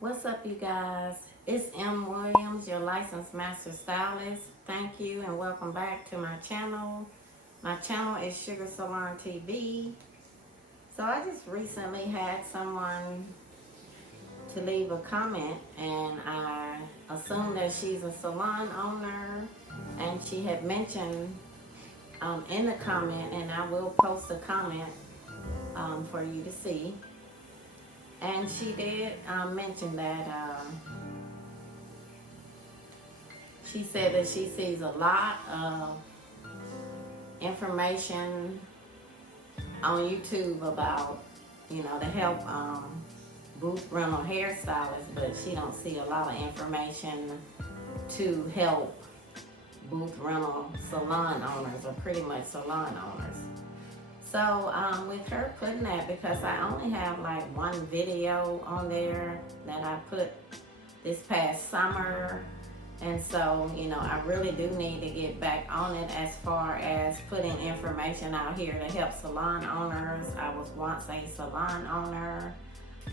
What's up, you guys? It's M. Williams, your licensed master stylist. Thank you and welcome back to my channel. My channel is Sugar Salon TV. So I just recently had someone to leave a comment, and I assumed that she's a salon owner, and she had mentioned in the comment, and I will post a comment for you to see. And she did mention that she said that she sees a lot of information on YouTube about, to help booth rental hairstylists, but she don't see a lot of information to help booth rental salon owners, or pretty much salon owners. So with her putting that, because I only have like one video on there that I put this past summer, and so I really do need to get back on it as far as putting information out here to help salon owners. I was once a salon owner.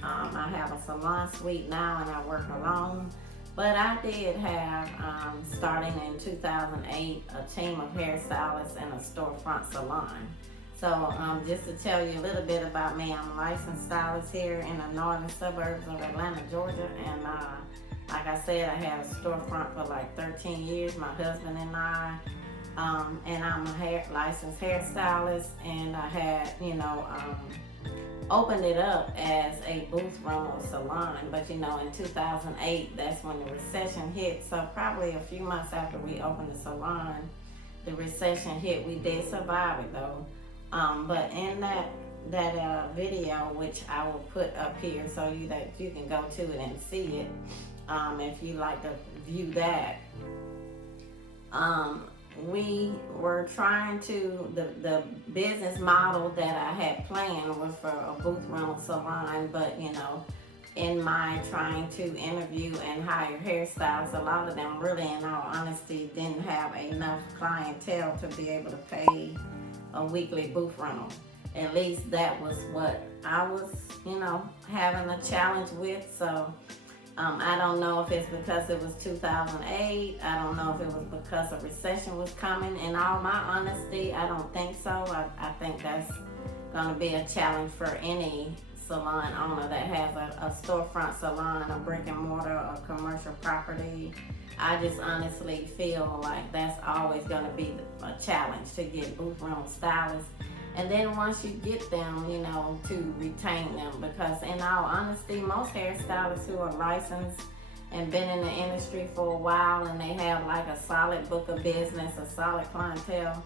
I have a salon suite now and I work alone. But I did have, starting in 2008, a team of hairstylists and a storefront salon. So just to tell you a little bit about me, I'm a licensed stylist here in the northern suburbs of Atlanta, Georgia. And like I said, I had a storefront for like 13 years, my husband and I. And I'm a licensed hairstylist, and I had, opened it up as a booth rental salon. But in 2008, that's when the recession hit. So probably a few months after we opened the salon, the recession hit. We did survive it though. But in that video, which I will put up here so that you can go to it and see it, if you like to view that. We were trying to, the business model that I had planned was for a booth rental salon, but in my trying to interview and hire hairstylists, a lot of them really, in all honesty, didn't have enough clientele to be able to pay a weekly booth rental. At least that was what I was, having a challenge with. So I don't know if it's because it was 2008. I don't know if it was because a recession was coming. In all my honesty, I don't think so. I think that's going to be a challenge for any salon owner that has a storefront salon, a brick and mortar, or commercial property. I just honestly feel like that's always going to be a challenge to get booth rental stylists. And then once you get them, to retain them, because in all honesty, most hairstylists who are licensed and been in the industry for a while, and they have like a solid book of business, a solid clientele,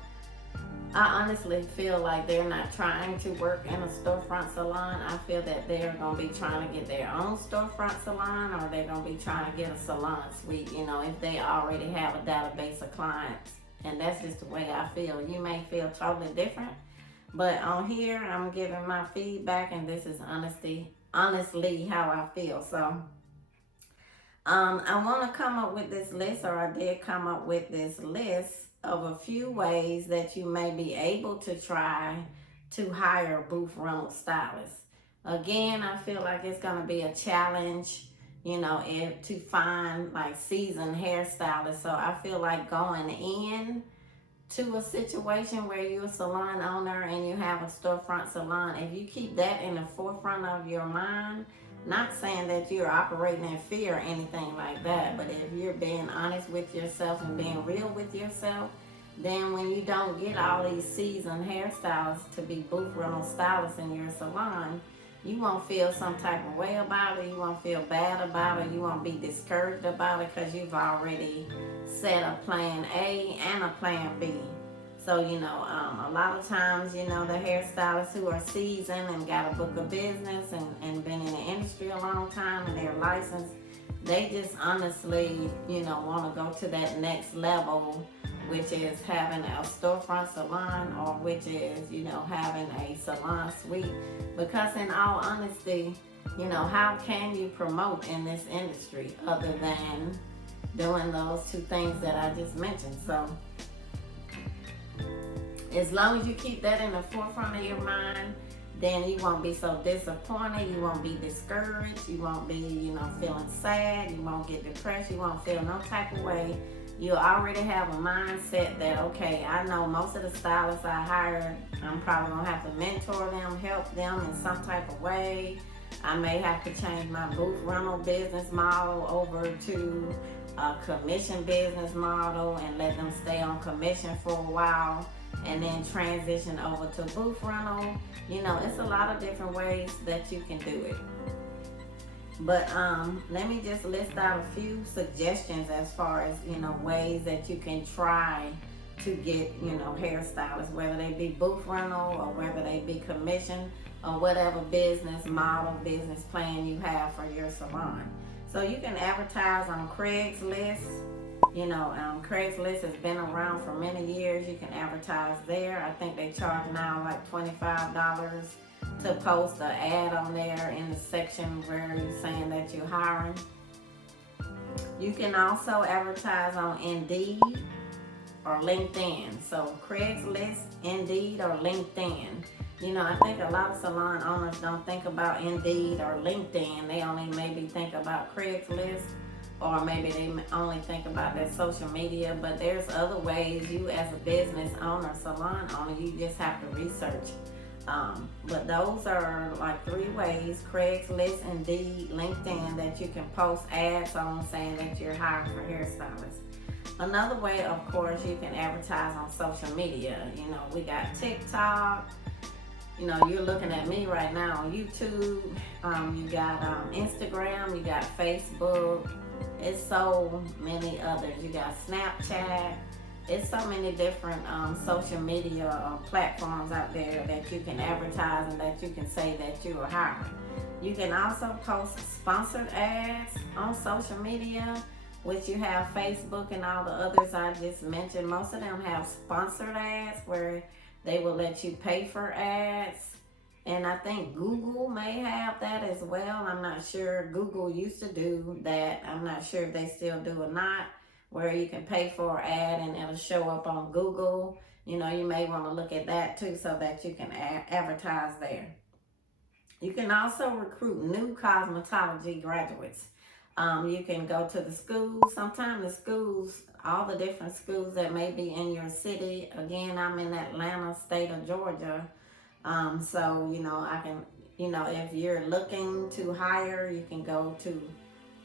I honestly feel like they're not trying to work in a storefront salon. I feel that they're going to be trying to get their own storefront salon, or they're going to be trying to get a salon suite, if they already have a database of clients. And that's just the way I feel. You may feel totally different. But on here, I'm giving my feedback, and this is honestly how I feel. So I want to come up with this list, or I did come up with this list of a few ways that you may be able to try to hire booth rental stylists. Again, I feel like it's going to be a challenge, to find like seasoned hairstylists. So I feel like going in to a situation where you're a salon owner and you have a storefront salon, if you keep that in the forefront of your mind, not saying that you're operating in fear or anything like that, but if you're being honest with yourself and being real with yourself, then when you don't get all these seasoned hairstylists to be booth rental stylists in your salon, you won't feel some type of way about it. You won't feel bad about it. You won't be discouraged about it, because you've already set a plan A and a plan B. So, a lot of times, the hairstylists who are seasoned and got a book of business and been in the industry a long time and they're licensed, they just honestly, want to go to that next level, which is having a storefront salon, or which is, having a salon suite. Because in all honesty, how can you promote in this industry other than doing those two things that I just mentioned? So as long as you keep that in the forefront of your mind, then you won't be so disappointed, you won't be discouraged, you won't be, feeling sad, you won't get depressed, you won't feel no type of way. You already have a mindset that, okay, I know most of the stylists I hire, I'm probably gonna have to mentor them, help them in some type of way. I may have to change my booth rental business model over to a commission business model and let them stay on commission for a while and then transition over to booth rental. It's a lot of different ways that you can do it. But let me just list out a few suggestions as far as, ways that you can try to get, hairstylists, whether they be booth rental or whether they be commission or whatever business model, business plan you have for your salon. So you can advertise on Craigslist. Craigslist has been around for many years. You can advertise there. I think they charge now like $25 to post an ad on there in the section where you're saying that you're hiring. You can also advertise on Indeed or LinkedIn. So Craigslist, Indeed, or LinkedIn. I think a lot of salon owners don't think about Indeed or LinkedIn. They only maybe think about Craigslist, or maybe they only think about their social media. But there's other ways you as a business owner, salon owner, you just have to research. But those are like 3 ways: Craigslist, Indeed, LinkedIn, that you can post ads on saying that you're hiring for hairstylists. Another way, of course, you can advertise on social media. We got TikTok. You're looking at me right now on YouTube. You got Instagram, you got Facebook. It's so many others. You got Snapchat. It's so many different social media platforms out there that you can advertise and that you can say that you are hiring. You can also post sponsored ads on social media, which you have Facebook and all the others I just mentioned. Most of them have sponsored ads where they will let you pay for ads. And I think Google may have that as well. I'm not sure. Google used to do that. I'm not sure if they still do or not, where you can pay for an ad and it'll show up on Google. You may want to look at that too, so that you can advertise there. You can also recruit new cosmetology graduates. You can go to the schools. Sometimes the schools, all the different schools that may be in your city. Again, I'm in Atlanta, state of Georgia. So, I can, if you're looking to hire, you can go to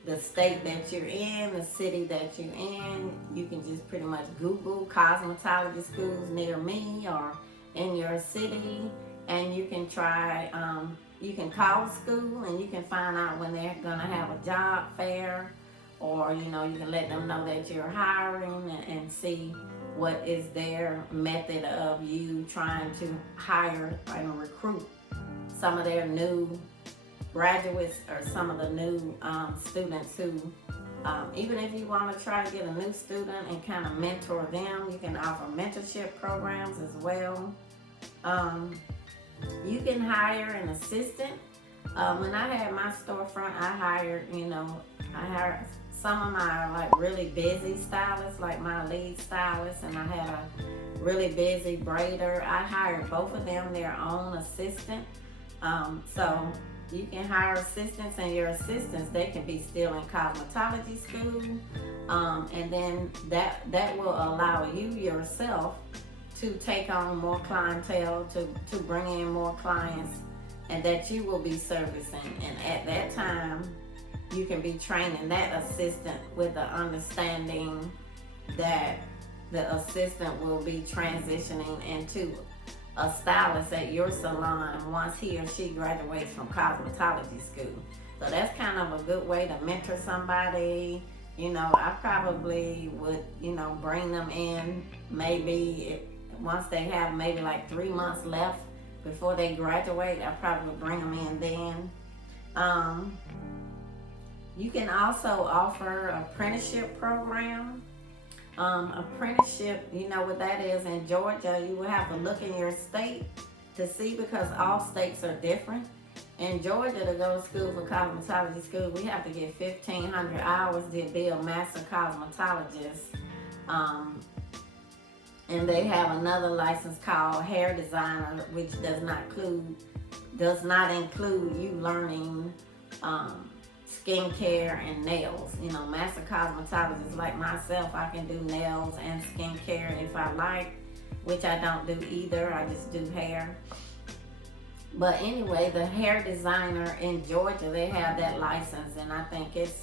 the state that you're in, the city that you're in. You can just pretty much Google cosmetology schools near me or in your city, and you can try, you can call school and you can find out when they're going to have a job fair, or, you can let them know that you're hiring and see what is their method of you trying to hire and recruit some of their new graduates or some of the new students who, even if you want to try to get a new student and kind of mentor them, you can offer mentorship programs as well. You can hire an assistant. When I had my storefront, I hired some of my really busy stylists, like my lead stylist, and I had a really busy braider. I hired both of them their own assistant. So you can hire assistants, and your assistants, they can be still in cosmetology school. And then that will allow you yourself to take on more clientele, to bring in more clients, and that you will be servicing. And at that time, you can be training that assistant with the understanding that the assistant will be transitioning into a stylist at your salon once he or she graduates from cosmetology school. So that's kind of a good way to mentor somebody. I probably would, bring them in maybe once they have maybe like 3 months left before they graduate. I probably would bring them in then. You can also offer an apprenticeship program. Apprenticeship, what that is in Georgia, you will have to look in your state to see, because all states are different. In Georgia, to go to school for cosmetology school, we have to get 1,500 hours to be a master cosmetologist. And they have another license called hair designer, which does not does not include you learning skincare and nails. You know, master cosmetologists like myself, I can do nails and skincare if I like, which I don't do either. I just do hair. But anyway, the hair designer in Georgia, they have that license, and I think it's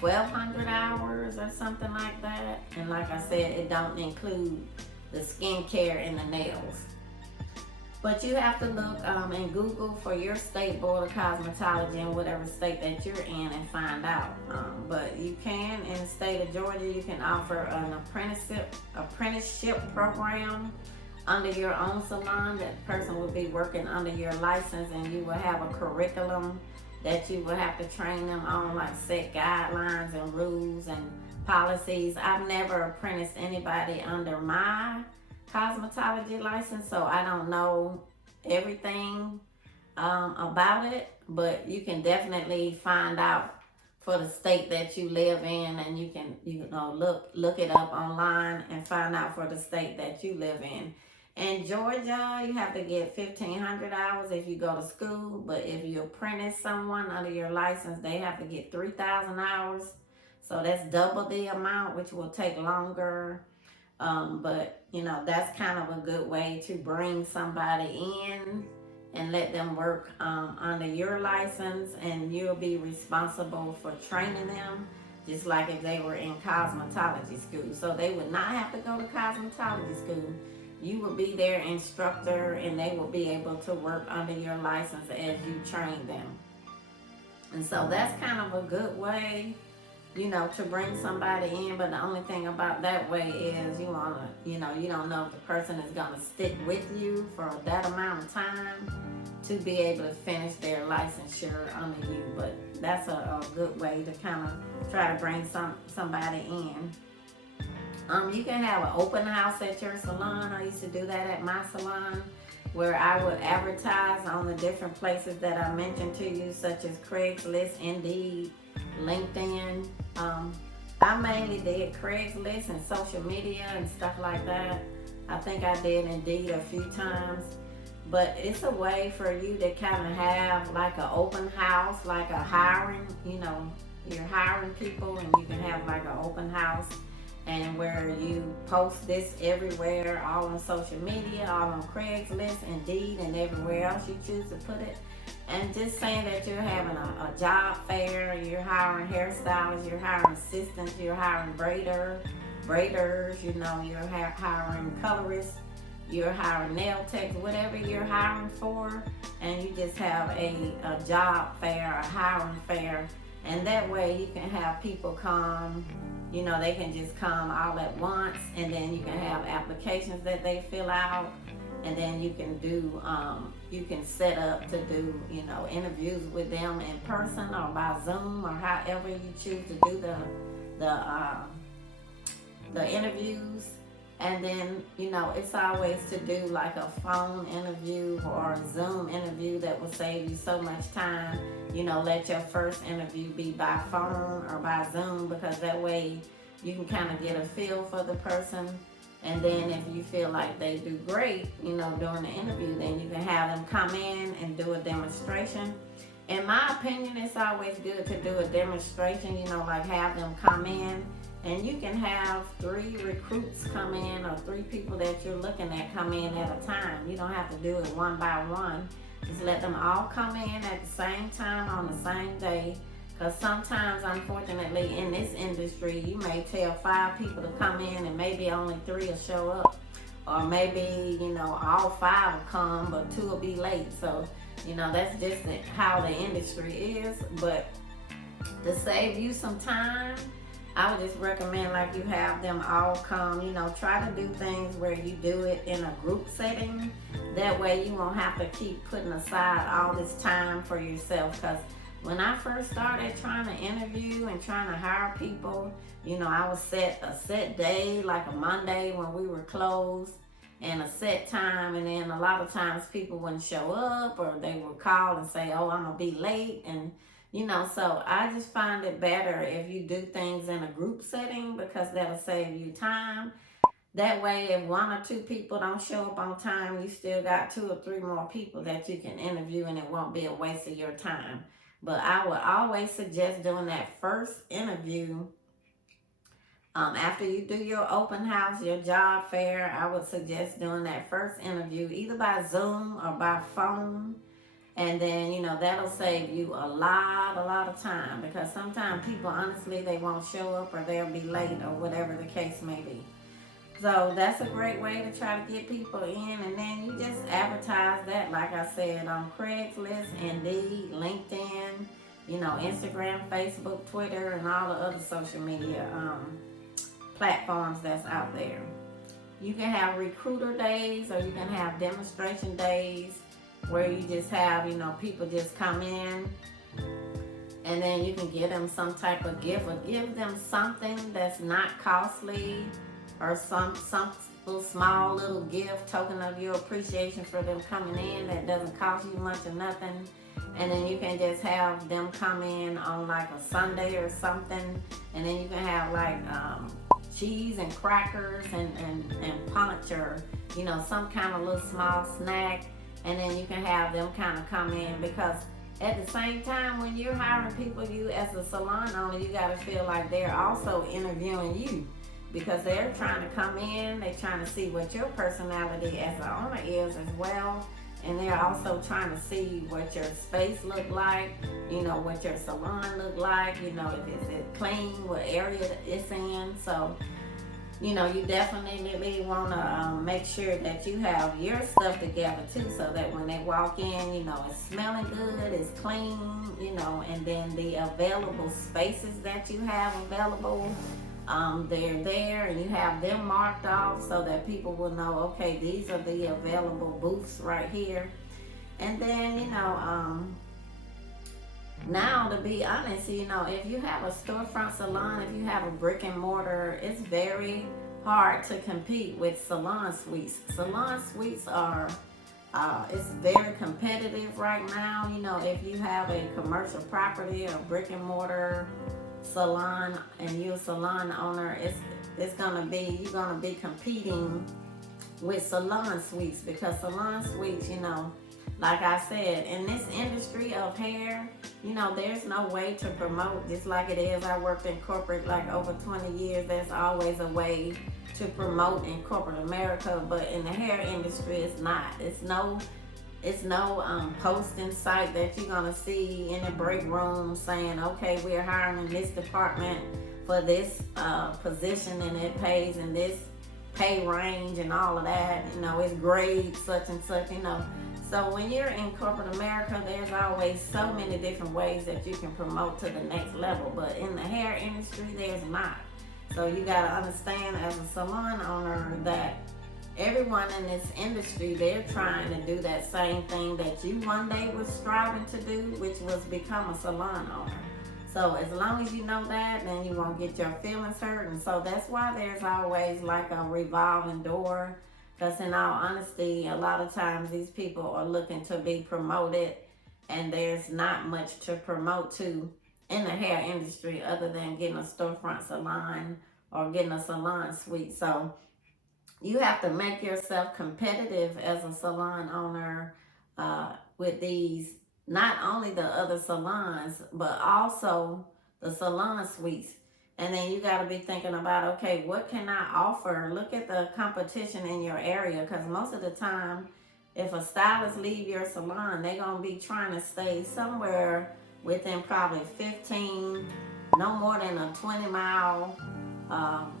1,200 hours or something like that. And like I said, it don't include the skincare and the nails. But you have to look in Google for your state board of cosmetology in whatever state that you're in and find out. But you can, in the state of Georgia, you can offer an apprenticeship program under your own salon. That person will be working under your license, and you will have a curriculum that you will have to train them on, like set guidelines and rules and policies. I've never apprenticed anybody under my cosmetology license, so I don't know everything about it, but you can definitely find out for the state that you live in, and you can look it up online and find out for the state that you live in. In Georgia, you have to get 1,500 hours if you go to school, but if you apprentice someone under your license, they have to get 3,000 hours. So that's double the amount, which will take longer. But you know, that's kind of a good way to bring somebody in and let them work under your license, and you'll be responsible for training them, just like if they were in cosmetology school. So they would not have to go to cosmetology school. You will be their instructor, and they will be able to work under your license as you train them. And so that's kind of a good way, you know, to bring somebody in. But the only thing about that way is you don't know if the person is going to stick with you for that amount of time to be able to finish their licensure under you. But that's a good way to kind of try to bring somebody in. You can have an open house at your salon. I used to do that at my salon, where I would advertise on the different places that I mentioned to you, such as Craigslist, Indeed, LinkedIn. I mainly did Craigslist and social media and stuff like that. I think I did Indeed a few times. But it's a way for you to kind of have like an open house, like a hiring, you're hiring people, and you can have like an open house, and where you post this everywhere, all on social media, all on Craigslist, Indeed, and everywhere else you choose to put it. And just saying that you're having a job fair, you're hiring hairstylists, you're hiring assistants, you're hiring braiders, you're hiring colorists, you're hiring nail techs, whatever you're hiring for, and you just have a job fair, a hiring fair, and that way you can have people come, they can just come all at once, and then you can have applications that they fill out, and then you can do, you can set up to do, interviews with them in person or by Zoom or however you choose to do the interviews. And then, it's always to do like a phone interview or a Zoom interview that will save you so much time. Let your first interview be by phone or by Zoom, because that way you can kind of get a feel for the person. And then if you feel like they do great, during the interview, then you can have them come in and do a demonstration. In my opinion, it's always good to do a demonstration, like have them come in. And you can have 3 recruits come in, or 3 people that you're looking at come in at a time. You don't have to do it one by one. Just let them all come in at the same time on the same day. Because sometimes, unfortunately, in this industry, you may tell 5 people to come in and maybe only 3 will show up. Or maybe, all 5 will come, but 2 will be late. So, that's just how the industry is. But to save you some time, I would just recommend like you have them all come, try to do things where you do it in a group setting. That way you won't have to keep putting aside all this time for yourself. Because when I first started trying to interview and trying to hire people, I would set a set day, like a Monday when we were closed, and a set time. And then a lot of times people wouldn't show up, or they would call and say, oh, I'm going to be late. And so I just find it better if you do things in a group setting, because that'll save you time. That way, if 1 or 2 people don't show up on time, you still got 2 or 3 more people that you can interview, and it won't be a waste of your time. But I would always suggest doing that first interview after you do your open house, your job fair. I would suggest doing that first interview either by Zoom or by phone. And then, that'll save you a lot of time, because sometimes people, honestly, they won't show up or they'll be late or whatever the case may be. So that's a great way to try to get people in. And then you just advertise that, like I said, on Craigslist, Indeed, LinkedIn, Instagram, Facebook, Twitter, and all the other social media platforms that's out there. You can have recruiter days, or you can have demonstration days where you just have, people just come in, and then you can give them some type of gift, or give them something that's not costly, or some small little gift, token of your appreciation for them coming in that doesn't cost you much or nothing. And then you can just have them come in on like a Sunday or something, and then you can have like cheese and crackers and punch, or some kind of little small snack. And then you can have them kind of come in, because at the same time, when you're hiring people, you as a salon owner, you got to feel like they're also interviewing you, because they're trying to come in, they're trying to see what your personality as an owner is as well. And they're also trying to see what your space look like, what your salon look like, if it's clean, what area it's in. So, you definitely want to make sure that you have your stuff together too, so that when they walk in, it's smelling good, it's clean, and then the available spaces that you have available, they're there, and you have them marked off so that people will know, okay, these are the available booths right here. And then, now, to be honest, if you have a storefront salon, if you have a brick and mortar, it's very hard to compete with salon suites. Salon suites are, it's very competitive right now. If you have a commercial property or brick and mortar salon and you're a salon owner, you're gonna be competing with salon suites, because salon suites, like I said, in this industry of hair, there's no way to promote, just like it is. I worked in corporate like over 20 years. There's always a way to promote in corporate America, but in the hair industry, it's not. It's no posting site that you're gonna see in the break room saying, okay, we're hiring in this department for this position, and it pays in this pay range and all of that. It's grade such and such. So when you're in corporate America, there's always so many different ways that you can promote to the next level. But in the hair industry, there's not. So you gotta understand, as a salon owner, that everyone in this industry, they're trying to do that same thing that you one day was striving to do, which was become a salon owner. So as long as you know that, then you won't get your feelings hurt. And so that's why there's always like a revolving door. Because in all honesty, a lot of times these people are looking to be promoted, and there's not much to promote to in the hair industry other than getting a storefront salon or getting a salon suite. So you have to make yourself competitive as a salon owner with these, not only the other salons, but also the salon suites. And then you got to be thinking about, okay, what can I offer? Look at the competition in your area, because most of the time, if a stylist leave your salon, they're going to be trying to stay somewhere within probably 15, no more than a 20-mile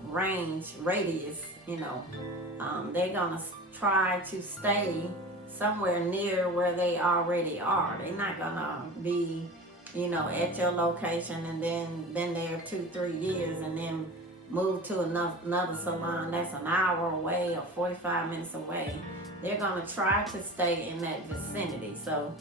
radius. They're going to try to stay somewhere near where they already are. They're not going to be at your location and then been there 2-3 years and then move to another salon that's an hour away or 45 minutes away. They're going to try to stay in that vicinity. So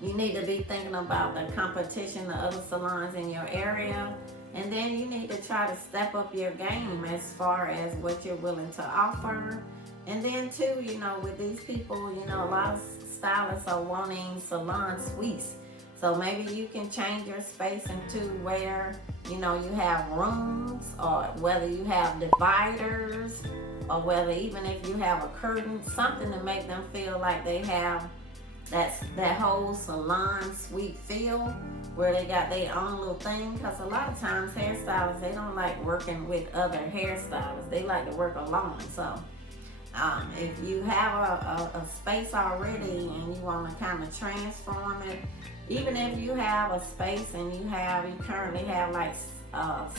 you need to be thinking about the competition, the other salons in your area, and then you need to try to step up your game as far as what you're willing to offer. And then too, with these people, a lot of stylists are wanting salon suites. So maybe you can change your space into where, you have rooms, or whether you have dividers, or whether even if you have a curtain, something to make them feel like they have that whole salon suite feel, where they got their own little thing. Because a lot of times hairstylists, they don't like working with other hairstylists. They like to work alone. So if you have a space already and you want to kind of transform it, even if you have a space and you currently have like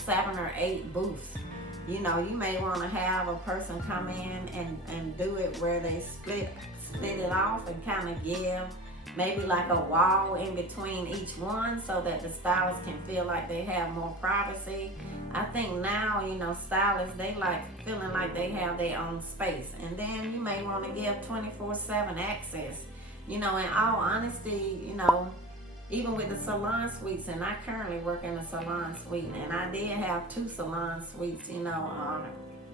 7 or 8 booths, you know, you may want to have a person come in and do it where they split it off and kind of give maybe like a wall in between each one, so that the stylists can feel like they have more privacy. I think now, you know, stylists, they like feeling like they have their own space. And then you may want to give 24/7 access. You know, in all honesty, you know, even with the salon suites, and I currently work in a salon suite, and I did have 2 salon suites, you know,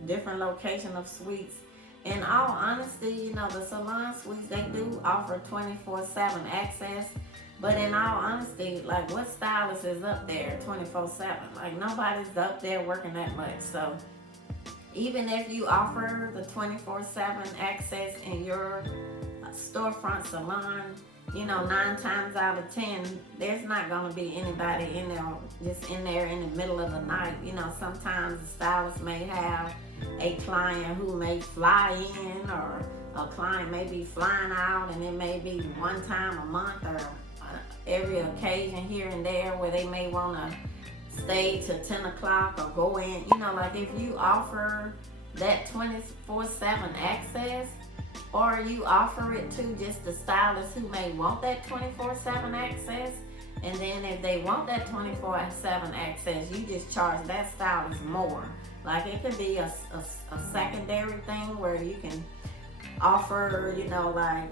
different location of suites. In all honesty, you know, the salon suites, they do offer 24/7 access. But in all honesty, like, what stylist is up there 24/7? Like, nobody's up there working that much. So even if you offer the 24/7 access in your storefront salon, you know, 9 times out of 10, there's not going to be anybody in there, just in there in the middle of the night. You know, sometimes the stylist may have a client who may fly in, or a client may be flying out, and it may be one time a month or every occasion here and there where they may want to stay till 10 o'clock or go in. You know, like, if you offer that 24/7 access, or you offer it to just the stylists who may want that 24/7 access, and then if they want that 24/7 access, you just charge that stylist more. Like, it could be a secondary thing where you can offer, you know, like,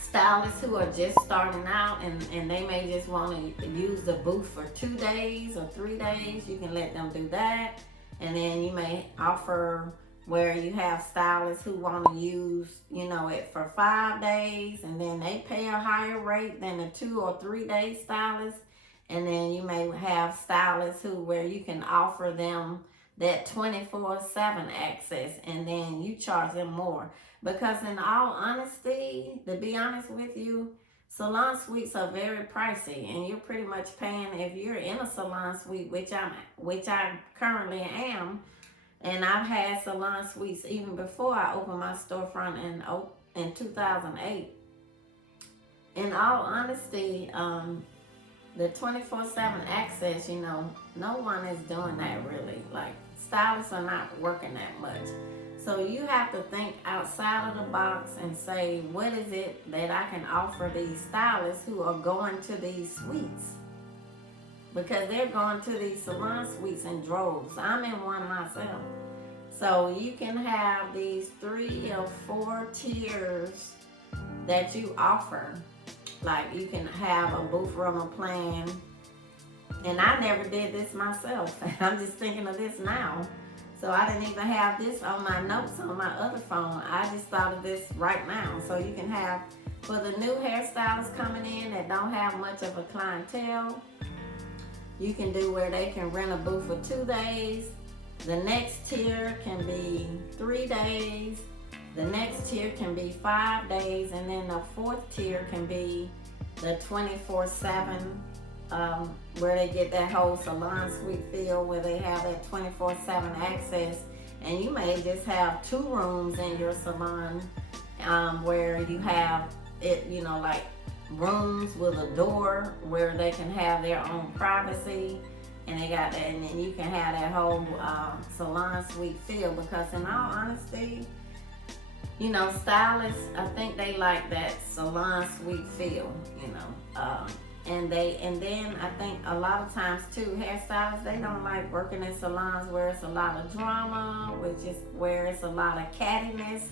stylists who are just starting out, and they may just want to use the booth for 2 days or 3 days. You can let them do that. And then you may offer where you have stylists who want to use, you know, it for 5 days, and then they pay a higher rate than a 2 or 3 day stylist. And then you may have stylists where you can offer them that 24/7 access, and then you charge them more. Because in all honesty, to be honest with you, salon suites are very pricey, and you're pretty much paying, if you're in a salon suite, which I currently am, and I've had salon suites even before I opened my storefront in 2008. In all honesty, the 24/7 access, you know, no one is doing that really. Like, stylists are not working that much. So you have to think outside of the box and say, what is it that I can offer these stylists who are going to these suites? Because they're going to these salon suites in droves. I'm in one myself. So you can have these 3 or 4 tiers that you offer. Like, you can have a booth rental plan. And I never did this myself. I'm just thinking of this now. So I didn't even have this on my notes on my other phone. I just thought of this right now. So you can have, for the new hairstylists coming in that don't have much of a clientele, you can do where they can rent a booth for 2 days. The next tier can be 3 days. The next tier can be 5 days. And then the 4th tier can be the 24/7, where they get that whole salon suite feel, where they have that 24/7 access. And you may just have 2 rooms in your salon, where you have it, you know, like rooms with a door where they can have their own privacy, and they got that, and then you can have that whole salon suite feel. Because in all honesty, you know, stylists, I think they like that salon suite feel, you know. And then I think a lot of times too, hairstylists, they don't like working in salons where it's a lot of drama, which is where it's a lot of cattiness.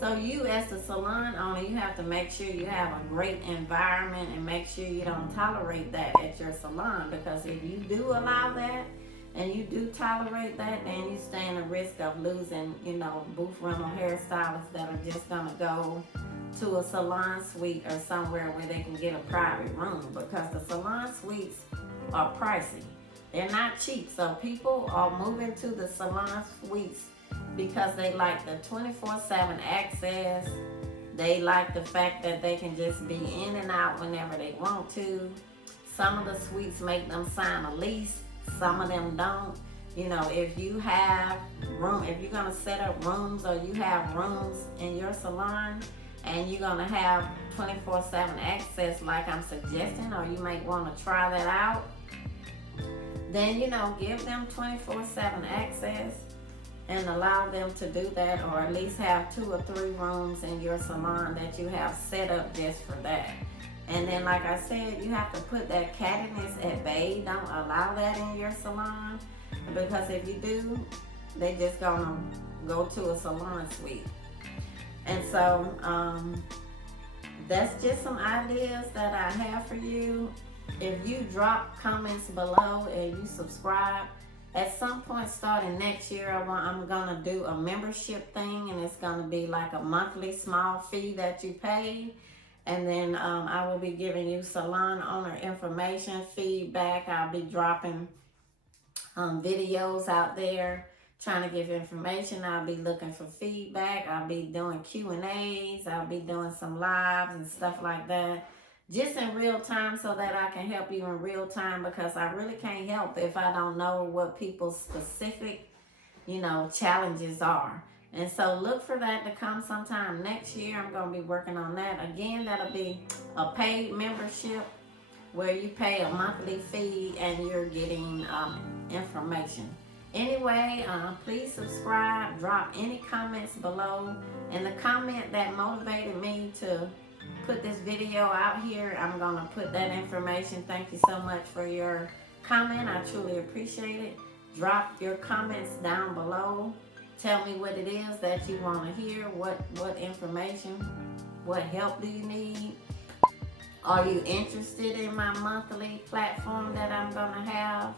So you, as the salon owner, you have to make sure you have a great environment and make sure you don't tolerate that at your salon. Because if you do allow that and you do tolerate that, then you stand the risk of losing, you know, booth rental hairstylists that are just gonna go to a salon suite or somewhere where they can get a private room. Because the salon suites are pricey. They're not cheap. So people are moving to the salon suites because they like the 24/7 access. They like the fact that they can just be in and out whenever they want to. Some of the suites make them sign a lease, some of them don't. You know, if you have room, if you're gonna set up rooms, or you have rooms in your salon and you're gonna have 24/7 access like I'm suggesting, or you might wanna try that out, then, you know, give them 24/7 access and allow them to do that, or at least have 2 or 3 rooms in your salon that you have set up just for that. And then, like I said, you have to put that cattiness at bay. Don't allow that in your salon, because if you do, they just gonna go to a salon suite. And so that's just some ideas that I have for you. If you drop comments below and you subscribe, at some point starting next year, I'm gonna do a membership thing, and it's gonna be like a monthly small fee that you pay. And then I will be giving you salon owner information, feedback. I'll be dropping videos out there trying to give information. I'll be looking for feedback. I'll be doing Q&As. I'll be doing some lives and stuff like that, just in real time, so that I can help you in real time, because I really can't help if I don't know what people's specific, you know, challenges are. And so look for that to come sometime next year. I'm going to be working on that. Again, that'll be a paid membership where you pay a monthly fee and you're getting information. Anyway, please subscribe, drop any comments below. And the comment that motivated me to put this video out here, I'm going to put that information. Thank you so much for your comment. I truly appreciate it. Drop your comments down below. Tell me what it is that you want to hear, what information, what help do you need? Are you interested in my monthly platform that I'm going to have,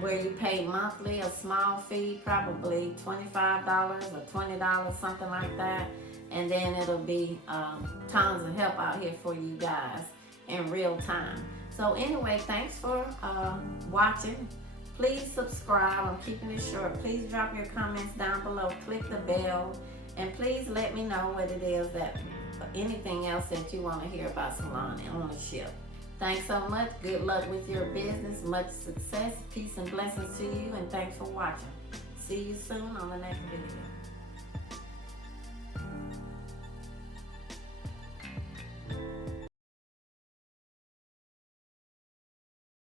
where you pay monthly, a small fee, probably $25 or $20, something like that, and then it'll be tons of help out here for you guys in real time. So anyway, thanks for watching. Please subscribe. I'm keeping it short. Please drop your comments down below. Click the bell. And please let me know what it is that, anything else that you want to hear about salon ownership. Thanks so much. Good luck with your business. Much success. Peace and blessings to you. And thanks for watching. See you soon on the next video.